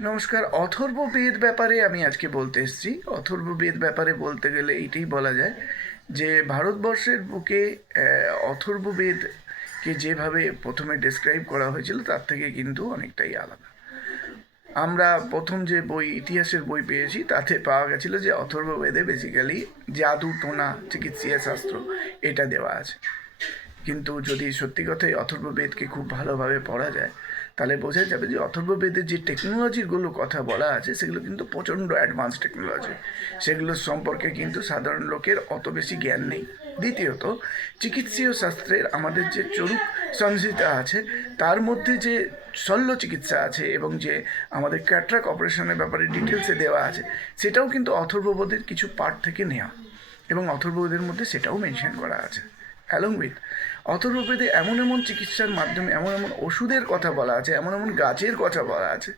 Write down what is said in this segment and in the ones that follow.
নমস্কার, অথর্ব বেদ ব্যাপারে আমি আজকে বলতে এসেছি। অথর্ব বেদ ব্যাপারে বলতে গেলে এইটাই বলা যায় যে, ভারতবর্ষের বুকে অথর্ব বেদকে যেভাবে প্রথমে ডেসক্রাইব করা হয়েছিল, তার থেকে কিন্তু অনেকটাই আলাদা। আমরা প্রথম যে বই, ইতিহাসের বই পেয়েছি, তাতে পাওয়া গেছিল যে, অথর্ব বেদে বেসিক্যালি জাদু, টোনা চিকিৎসা শাস্ত্র এটা দেওয়া আছে। কিন্তু যদি সত্যি কথাই অথর্ব বেদকে খুব ভালোভাবে পড়া যায় তাহলে বোঝা যাবে যে অথর্ব বেদের যে টেকনোলজিগুলো কথা বলা আছে, সেগুলো কিন্তু প্রচণ্ড অ্যাডভান্স টেকনোলজি সেগুলো সম্পর্কে কিন্তু সাধারণ লোকের অত বেশি জ্ঞান নেই। দ্বিতীয়ত, চিকিৎসীয় শাস্ত্রের আমাদের যে চরুক সংহিতা আছে, তার মধ্যে যে শল্য চিকিৎসা আছে এবং যে আমাদের ক্যাট্রাক অপারেশনের ব্যাপারে ডিটেলসে দেওয়া আছে, সেটাও কিন্তু অথর্ববোধের কিছু পার্ট থেকে নেওয়া এবং অথর্ববেদের মধ্যে সেটাও মেনশন করা আছে। অ্যালং উইথ অথর্ববেদে এমন এমন চিকিৎসার মাধ্যমে, এমন এমন ওষুধের কথা বলা আছে, এমন এমন গাছের কথা বলা আছে,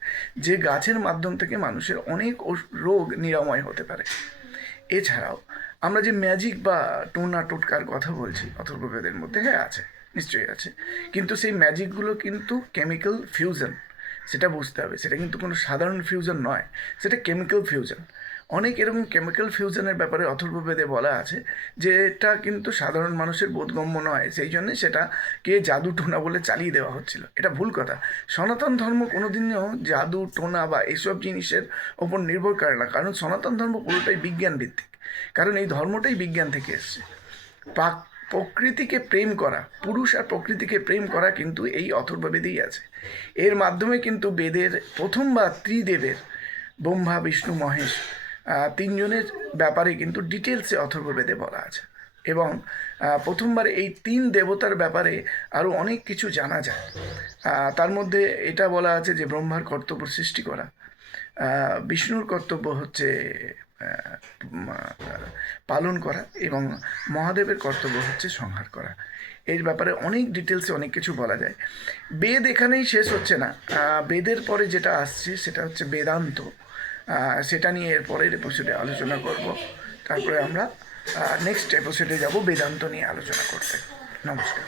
যে গাছের মাধ্যম থেকে মানুষের অনেক রোগ নিরাময় হতে পারে। এছাড়াও, আমরা যে ম্যাজিক বা টোনা টোটকার কথা বলছি অথর্ববেদের মধ্যে হ্যাঁ আছে, নিশ্চয়ই আছে। কিন্তু সেই ম্যাজিকগুলো কিন্তু কেমিক্যাল ফিউশন, সেটা বুঝতে হবে। সেটা কিন্তু কোনো সাধারণ ফিউশন নয়, সেটা কেমিক্যাল ফিউশন। অনেক এরকম কেমিক্যাল ফিউশনের ব্যাপারে অথর্ববেদে বলা আছে যে এটা কিন্তু সাধারণ মানুষের বোধগম্য নয়। সেই জন্যে সেটাকে জাদু টোনা বলে চালিয়ে দেওয়া হচ্ছিল। এটা ভুল কথা। সনাতন ধর্ম কোনোদিনও জাদু, টোনা বা এইসব জিনিসের ওপর নির্ভর করে না। কারণ সনাতন ধর্ম পুরোটাই বিজ্ঞান ভিত্তিক কারণ এই ধর্মটাই বিজ্ঞান থেকে এসছে। প্রাক প্রকৃতিকে প্রেম করা, পুরুষ আর প্রকৃতিকে প্রেম করা কিন্তু এই অথর্ববেদেই আছে। এর মাধ্যমে কিন্তু বেদের প্রথমবার ত্রিদেবের ব্রহ্মা, বিষ্ণু, মহেশ তিনজনের ব্যাপারে কিন্তু ডিটেলসে অথর্ববেদে বলা আছে। এবং প্রথমবার এই তিন দেবতার ব্যাপারে আরও অনেক কিছু জানা যায়। তার মধ্যে এটা বলা আছে যে ব্রহ্মার কর্তব্য সৃষ্টি করা। বিষ্ণুর কর্তব্য হচ্ছে পালন করা এবং মহাদেবের কর্তব্য হচ্ছে সংহার করা। এর ব্যাপারে অনেক ডিটেলসে অনেক কিছু বলা যায়। বেদ এখানেই শেষ হচ্ছে না। বেদের পরে যেটা আসছে সেটা হচ্ছে বেদান্ত। সেটা নিয়ে এরপরের এপিসোডে আলোচনা করব। তারপরে আমরা নেক্সট এপিসোডে যাব বেদান্ত নিয়ে আলোচনা করতে। নমস্কার।